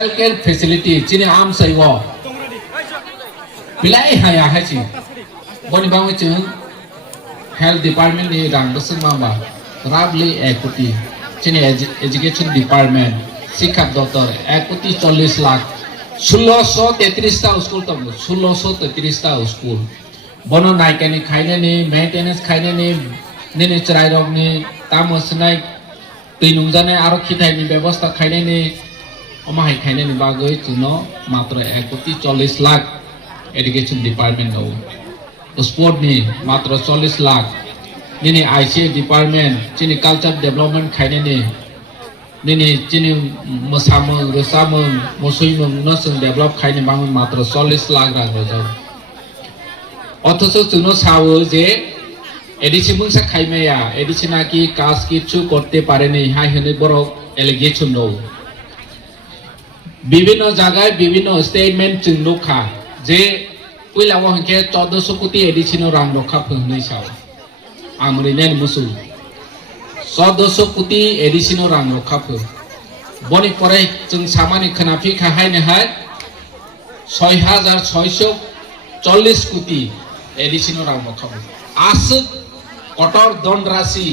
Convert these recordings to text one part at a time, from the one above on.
healthcare facility chini am sai wo pilai haya hachi boni bang chung health department ni rang basung mamba rabli equity chini education department শিক্ষা দপ্তর 1.40 লাখ 1633 টা school তো 1633 টা school বনো নাইকানি খাইনে নি maintenance খাইনে নি নিনি চরাই রগনি তামসনাই তৈনুমজানে আরো খিথাইনি ব্যবস্থা খাইনে নি অমাহাই খাইনে নি বাগৈ চুনো মাত্র 1.40 লাখ এডুকেশন ডিপার্টমেন্ট দাও স্পোর্ট নি মাত্র 40 লাখ নিনি আইসি ডিপার্টমেন্ট চিনি কালচার ডেভেলপমেন্ট খাইনে নি Nini chini musamung rusamung musuimung nosung develop খাইনি বাংলা মাত্র 40 লাখ রাখবো যাও অথচ চুনো সাও যে এডিসি মুংসা খাইমেয়া এডিসি নাকি কাজ কিছু করতে পারেনি হাই হনে বড় এলিগেশন দো বিভিন্ন জায়গায় বিভিন্ন স্টেটমেন্ট চুনলুখা যে কইলাও হকে 1400 কোটি এডিসিনো রাং রক্ষা ফংनै সাও আমরিনেন মুসু 1400 কোটি এডিসিনো রাং রক্ষাফো বনি পরে जों सामानि खोनाफि खाहायनो हाय 6640 कोटी एडिसनो रां रक्षाफो आसु कटर दन राशि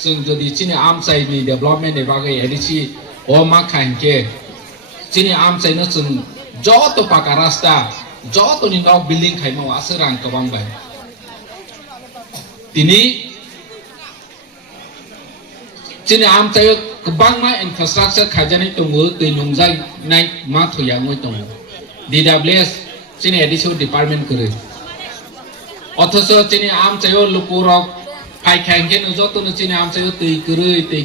जों जदि चिनि आमचाइनि डेभलपमेन्ट बागै एडिसि ओ मा खाइके चिनि आमचाइनो जों जत पाका रास्ता जत नि न बिल्डिं खाइमो आसु रां गोबां बाय दिनै chini am chayo kubang ma infrastructure khajani tongo teinungjai nai ma thoya ngoi tongo DWS chini additional department kore othoso chini am chayo lupurok phai khangge no joto no chini am chayo tei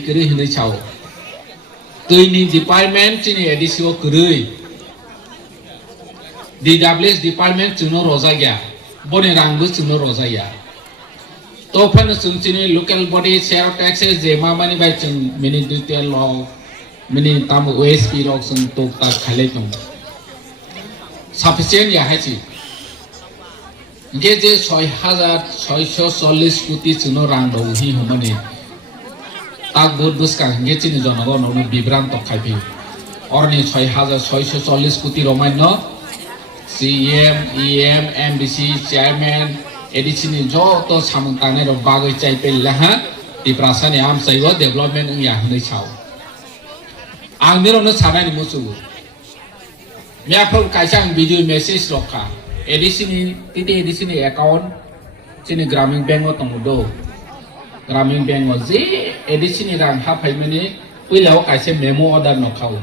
kore hinai chao tei ni department chini additional kore DWS department chuno rozagya bone rangbu chuno rozagya तो फन सुनचिनी local body share taxes जे मामानी बाय चुन मिनि detail law मिनि ताम OSP law सुन तो ता खाले तो सफिशिएंट या है ची गे जे 6640 कोटी चुनो रां दो हि हमने ताक बहुत बुसका गे चिनि जनगण न बिब्रांत तो खाइबि और नि 6640 कोटी रमाइन सीएम ईएम एमडीसी चेयरमैन एडिसिनि जत सामन ताने र बागै चाइपे लहा तिप्रासानि आम साइव डेभलपमेन्ट या हनै छाव आं नेरनो सानानि मुसु म्याफल काइसा भिडियो मेसेज रखा एडिसिनि तिते एडिसिनि अकाउंट चिनि ग्रामीण बैंक तंगदो ग्रामीण बैंक जे एडिसिनि रां हाफाइमनि पहिलाव काइसे मेमो अर्डर नखाव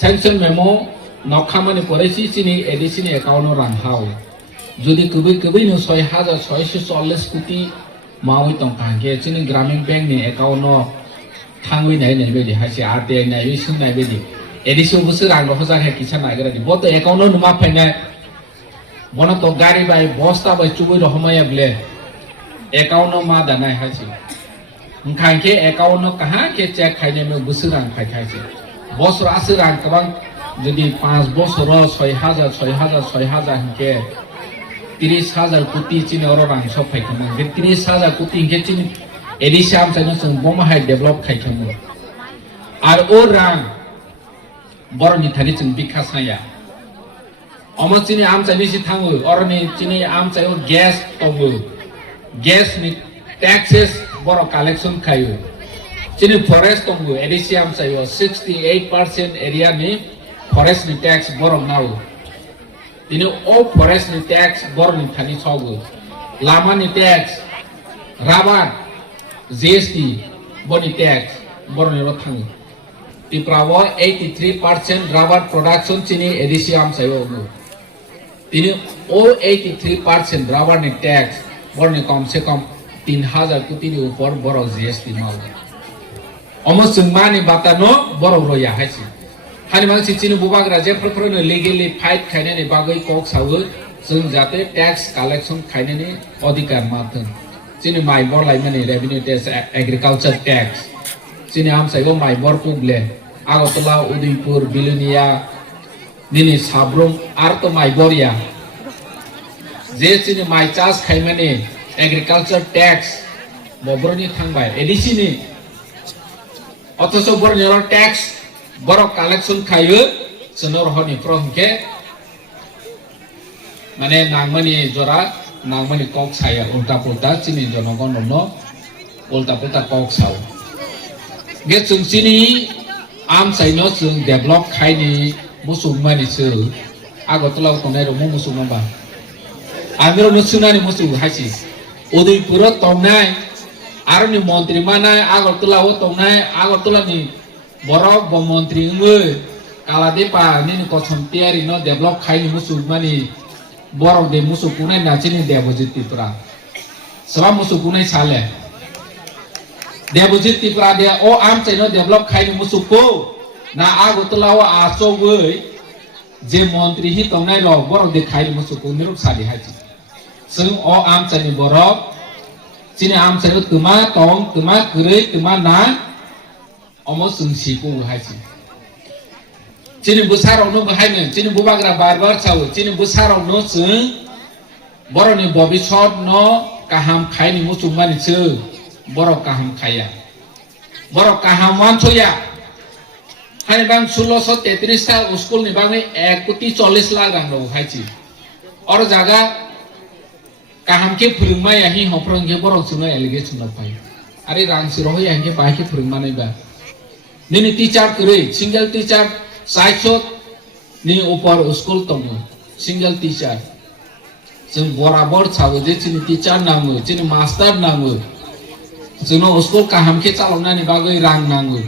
सैंक्शन मेमो नखामानि परेसि चिनि एडिसिनि अकाउंट रां हाव যদি কবি নো 6640 কোটি মাউই তং কাঙ্গে চিনি গ্রামীণ ব্যাংক নি অ্যাকাউন্ট থাঙ্গই নাই নাই বেদি হাসি আরটিআই নাই সুন নাই বেদি এডিসি বসে রাং রহজা হে কিছা নাগরা দি বত অ্যাকাউন্ট নুমা ফাইনাই বনা তো গাড়ি বাই বস্তা বাই চুবই রহমায়া বলে অ্যাকাউন্ট মা দানাই হাসি কাঙ্গে অ্যাকাউন্ট কাহা কে চেক খাইনে মে বসে রাং খাইছে বছর আসে রাং কবাং যদি 5 বছর 6000 কে 30,000 কোটি চিনি অর রাং সব ফাইখামো 30,000 কোটি কে চিনি এডিসি আম চাইনো जों বমাহাই ডেভেলপ খাইখামো আর ও রাং বরনি থানি जों বিকাশায়া অম চিনি আম চাইনি সি থাঙ্গো অরনি চিনি আম চাইও গ্যাস তঙ্গো গ্যাস নি ট্যাক্সেস বড় কালেকশন খাইও চিনি ফরেস্ট তঙ্গো এডিসি আম চাইও 68% এরিয়া নি ফরেস্ট নি ট্যাক্স বড় নাও ini all forest ni tax bor ni thani chogo lama ni tax rabar GST boni tax bor ni ro thang tiprawo 83% rubber production chini edisiam sayo no ini all 83% rubber ni tax bor ni kom se kom 3000 कोटी ni upor bor GST mau omo sungmani batano bor ro ya haisi हानि मानसि चिनि बुबाग राजे फरफरनो legally fight खाइनेनि बागै कक सावो जों जाते tax collection खाइनेनि अधिकार माथों चिनि माइबर लाइमानि revenue tax agriculture tax चिनि आम साइगो माइबर पुगले आगरतला उदयपुर बिलुनिया निनि साब्रुम आर तो माइबरिया जे चिनि माइ चास खाइमानि एग्रीकल्चर टैक्स बब्रनि थांबाय एडिसिनि अथस बरनि tax borok collection kayu senor honi from ke mane nangmani jora nangmani kok saya ulta pulta sini jonogon nono ulta pulta kok sau ge chung sini am sai no chung develop khai ni musung mani su agotla tonai ro musung ba amiro no sunani musung haisi odoi puro tongnai aroni mantri manai agotla o tongnai agotla ni borok bo mantri ngoi kaladepa ni ko somtiari no develop khai ni musung mani borok de musung kunai na chini debojit tipra saba musung kunai chale debojit tipra de o am chai no develop khai ni musung ko na agotla o aso goi je mantri hi tongnai ro borok de khai ni musung ko nirup sadi haji sung o am chai ni borok chini am chai no tuma tong tuma kurei tuma na omo sung si ko haji chini busarok no bahai chini bubagra barbar chau chini busarok no chung borok ni bobishot no kaham khai ni musung mani chu borok kaham khaya borok kaham wanchoya hai bang 1633 ta school ni bang 1 কোটি 40 lakh rang ro haji or jaga kaham ke phurungmai ahi hoprong ke borok chung allegation no pai ari rang siro hoi angke pai ke phurungmani ba nini teacher kure single teacher saishot ni upar school tongo single teacher jeng borabor chawo je chini teacher nango chini master nango jeno school kaham ke chalona ni bagoi rang nango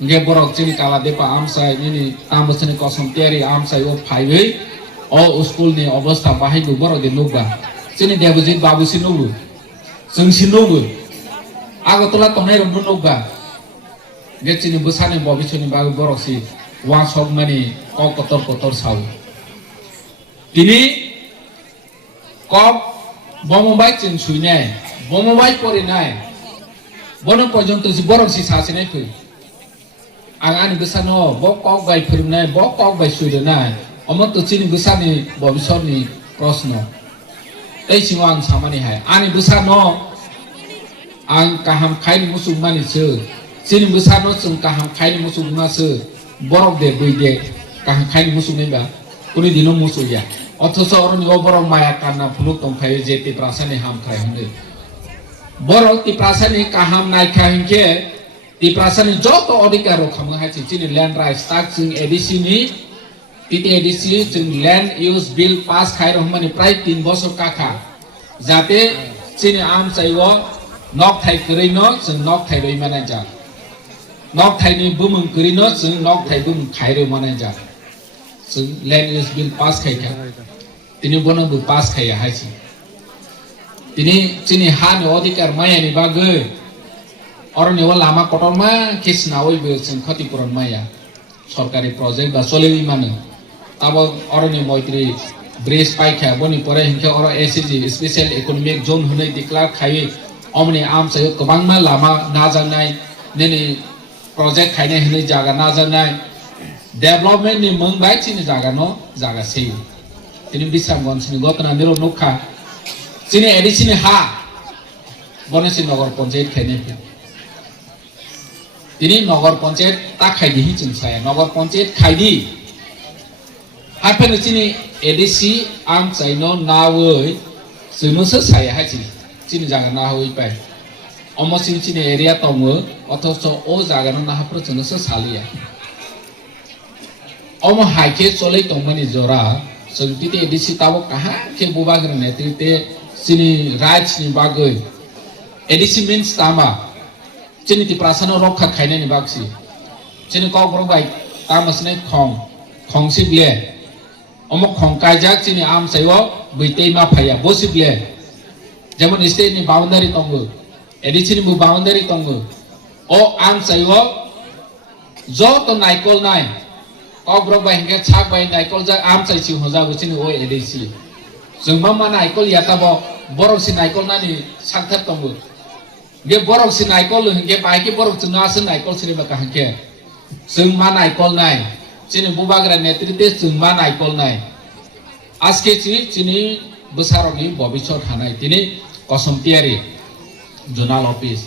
nge borok chini kala depa amsai nini tamosini kosam tiari amsai o phaiwei o school ni obostha bahai bu borok de nubba chini debojit babu sinubu jeng sinubu agotla tonai rom nubba ge chini busani bobishoni bagu borok si wa sok mani kotor kotor sau tini kop bomobai chin suinai bomobai pore nai bono porjonto si borok si sasinai pui angani busano bo kok bai phurunai bo kok bai suidenai omo to chini busani bobishoni proshno ei simang samani hai ani busano ang kaham khaini musung mani chu chini busano chung kaham khaini musung ma chu borok de buide kaham khaini musung nei ba kuni dino musung ya othoso oroni o borok maya kanna phuluk tongkhai je ti prasani ham khai hande borok ti prasani kaham nai khahinke ti prasani joto odikar ro khama ha chini land rights tax chung adc ni titi adc chung land use bill pass khai rohmani prai 3 বছর kakha jate chini am chaiwo nok thai krei no chung nok thai roi mana ja nok thai ni bumung krei no chung nok thai bumung khai roi mana ja chung land use bill pass khai ka tini bono bu pass khai ha chi tini chini ha ni odikar maya ni bagoi oroni o lama kotorma kisna oi be chung khatipuron maya সরকারি project বা চলেই মানে তাব অরনি মৈত্রী bridge পাইখা বনি পরে হিংখা অর এসিজি স্পেশাল ইকোনমিক জোন হনে ডিক্লার খাই অমনি আম সাই গোबांमा লামা নাজানাই নেনি প্রজেক্ট খাইনে হনে জায়গা নাজানাই ডেভেলপমেন্ট নি মংবাই চিনি জায়গা ন জায়গা সেই তিনি বিশ্রামগঞ্জনি গতনা নিরো নখা চিনি এডিসিনি হা বনেসি নগর পঞ্চায়েত খাইনে তিনি নগর পঞ্চায়েত তা খাইদি হিচুন সায়া নগর পঞ্চায়েত খাইদি হাফেন চিনি এডিসি আম চাইনো নাওই জুনুসো সায়া হাইচি চিনি জায়গা না হই পাই অমসিন চিনি এরিয়া তমো অথচ ও জায়গা না হাফ্র জুনুসো সালিয়া অম হাইকে চলে তমনি জরা সগতিতে এডিসি তাও কাহা কে বুবাগ্র নেতৃত্বে চিনি রাইটস নি বাগৈ এডিসি মিন্স তামা chini ti prasano rokha khaine ni baksi chini kok bro bai tamasne khong sible omo khong kaijak chini am saiwo buitei ma phaya bosible jemon state ni boundary tongo edichini bu boundary tongo o am saiwo jo to naikol nai kok bro bai hingke chak bai naikol jak am sai chi hoja bu chini o edichi jengma ma naikol yatabo borok si naikol nani sakthat tongo ge borok si naikol hingke pai ke borok chuna sin naikol sini ba kahke sungma naikol nai chini bubagra netritwe sungma naikol nai aske chini busaroni bobishot hanai tini kosomtiari zonal office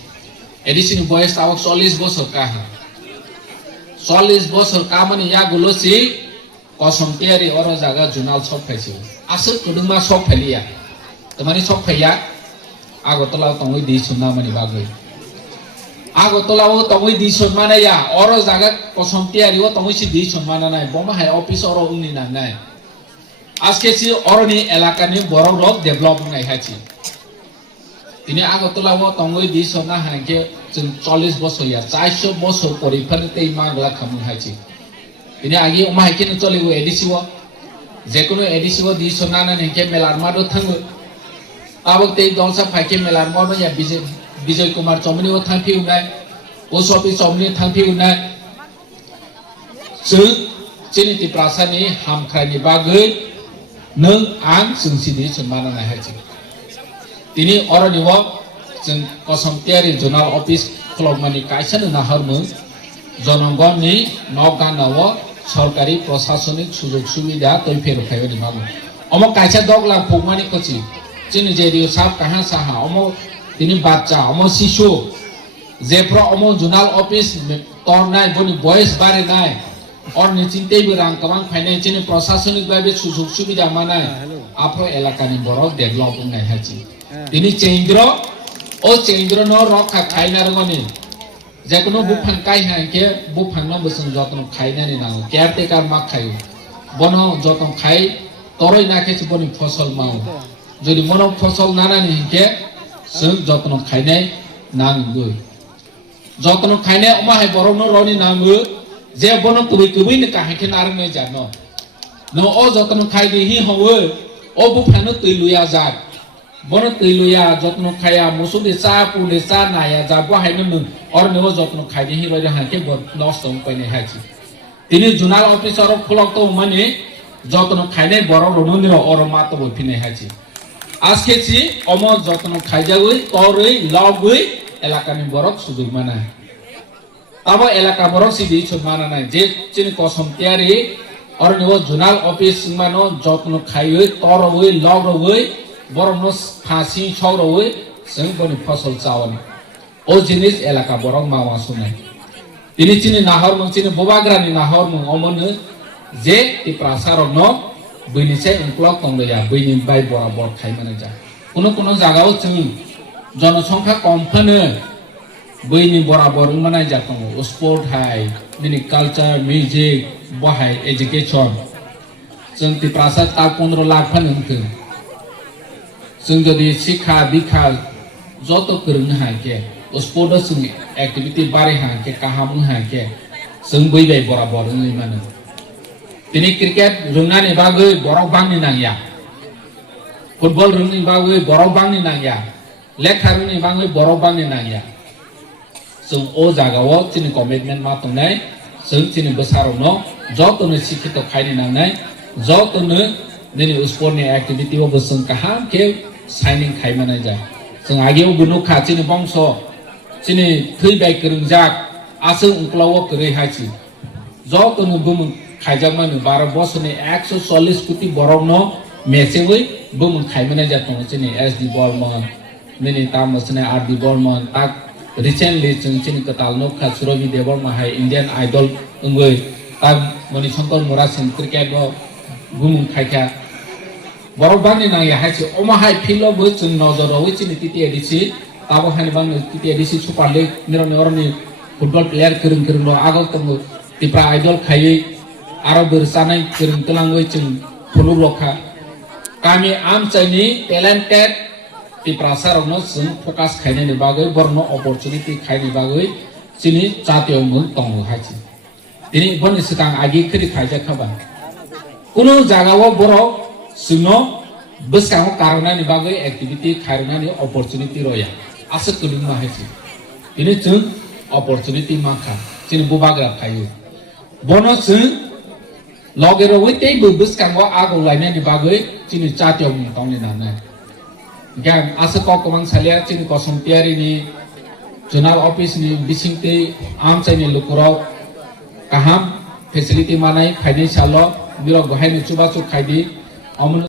edisini boys awak 40 বছর kaha 40 বছর কামানি ইয়াগুলো C কসম তিয়ারি or জায়গা zonal সব খাইছে আসল কুদুমা সব ফেলিয়া তোমানি সব খাইয়া আগতলা তঙ্গই দি সুন্না মানি বাগৈ আগতলাও তঙ্গই দি সম্মানাইয়া অর জায়গা কসম তিয়ারি ও তঙ্গই সি দি সম্মানা নাই বমা হাই অফিস অর উনি না নাই আজকে সি অরনি এলাকানি বড় রক ডেভেলপ নাই হাইছি তিনি আগতলাও তঙ্গই দি সন্না হাইকে 40 বছর ইয়া 400 বছর পরিফানে তেই মাগলা খামু হাইছি তিনি আগে ওমা হাইকে চলিব এডিসিও যে কোনো এডিসিও দি সন্না না নেকে মেলার মাদো থাঙ্গো আবক তেই দলসা ফাইকে মেলার মাদো ইয়া বিজয় কুমার চমনি ও থাংফি উনাই ও সপি চমনি থাংফি উনাই जों चिनिति प्रासानि हामख्रायनि बागै नों आं जों सिदि सन्मान हायछि तिनि अरनिव जों कसम তিয়াरि जोनाल अफिस खलबमानि कायसानो नाहरमु जनगणनि नगानाव सरकारि प्रशासनिक सुजुग सुबिदा तैफेर फायनि मागु अम कायसा दगला फगमानि कछि चिनि जेरियो साब कहां साहा अम तिनि बाच्चा अम शिशु जेफ्रा अम जोनाल अफिस तरनाय बनि बयस बारे नाय और निचिंते रां कमां फाइनेंस चिनि प्रशासनिक भाबे सुजुग सुबिदा मानाय आपरो एलाकानि बरक डेभलप होनाय हायछि तिनि चेंद्र ओ चेंद्र न रखा खाइनारगनि जेकुनो बुफां काइ हायके बुफां न बसं जतन खाइनानि नांगो केयारटेकार मा खायो बनो जतन खाइ तरय नाखेछि बनि फसल मावो जदि मनो फसल नानानि हिके जों जतन खाइनाय नांगो जतन खाइनाय अमाहाय बरक न रनि नांगो जे बनो कबै न काहेके नारने जानो न ओ जतन खाइदि हि हवो ओ बुफानो तैलुया जात बनो तैलुया जतन खाया मुसुदि चा पुले चा नाया जा बहायनो न और न जतन खाइदि हि बायदि हाके नष्ट पाइने हाछि तिनि जुनाल अफिसर खलक तो माने जतन खाइनाय बरो रननि और मातो बफिने हाछि आजकेछि अम जतन खाइजागै तरै लगै एलाकानि बरक सुजुग माना तब एलाका बरक सिदि सन्मान नाय जे चिनि कसम তিয়াरि और निव जुनाल अफिस मानो जतन खाइयै तरयै लगयै बरक न फासि छौरयै जों बनि फसल चावन ओ जिनिस एलाका बरक मावा सुनाय तिनि चिनि नाहरमु चिनि बबाग्रानि नाहरमु अमनो जे ति प्रासारक न बैनिसे उनक्लक तंगया बैनि बाय बराबर खाइमाने जा कोनो जागाव जों जनसंख्या कम फानो बैनि बराबर मानाय जाथांगो स्पोर्ट हाय दिनै कालचार मिउजिक बहाय एजुकेशन जों ति प्रासाद ता 15 लाख फानो हंखो जों जदि शिक्षा दीक्षा जत फोरोंनो हायाके स्पोर्ट जों एक्टिविटी बारे हायाके काहामु हायाके जों बैबाय बराबर होनै मानो दिनै क्रिकेट रोंनानै बागै बरक बांनि नांया फुटबल रोंनानै बागै बरक बांनि नांया लेखा रोंनानै बागै बरक बांनि नांया जों ओ जागाव चिनि कमिटमेन्ट मा तंनाय जों चिनि बोसारावनो जतनो शिक्षित खायनि नांनाय जतनो दिनै स्पोर्टनि एक्टिविटी अब जों काहाम के साइनिं खायमानाय जा जों आगेव बुनुखा चिनि बंश चिनि थैबाय गोरोंजाक आसो उनक्लाव करै हायछि जतनो बुमुन खायजामानो 12 बसरनि 140 कोटी बरकनो मेसेवै बुमुन खायमानाय जाथों चिनि एसडी बर्मन दिनै तामसने आरडी बर्मन ताक रिसेंटली जों चिनि कतालनो खासुरबि देबर्मा हाय इंडियन आइडल अंगै ता मनि शंकर मोरासिन क्रिकेट बुमुन खायखा बरक बांनि नांया हायछि अमा हाय फिल्डबो जों नजरावै चिनि टिटि एडिसि ताबो हानि बांनो टिटि एडिसि सुपार लीग निरनि अरनि फुटबल प्लेयार गोरों आगल तंगो तिप्रा आइडल खायै आरो बोरसानाय गोरों तलांगै जों फुलु रखा गामि आमचाइनि टेलेन्टेड ति प्रासारनो जों फोकास खायनायनि बागै बरनो अपरचुनिटी खायनि बागै चिनि जातियाव मुं तंगो हायछि दिनै बनि सिगां आगि खरि खायजाखाबा कुनु जागाव बर जोंनो बोसाङाव कारनायनि बागै एक्टिविटी खायनायनि अपरचुनिटी रया आसो कुलुमा हायछि दिनै जों अपरचुनिटी माखा चिनि बुबाग्रा खायो बनो जों लगेरवै तेबो बोसाङाव आगौ लायनायनि बागै चिनि जातियाव मुं तंनि नानाय गाम आसो ककमां सालिया चिनि कसम তিয়াरिनि जुनाल अफिसनि बिसिंते आमचाइनि लुकुराव काहाम फेसिलिटी मानाय फाइनेन्सियल बिरो गहायनि चुबाचु खायदि अमन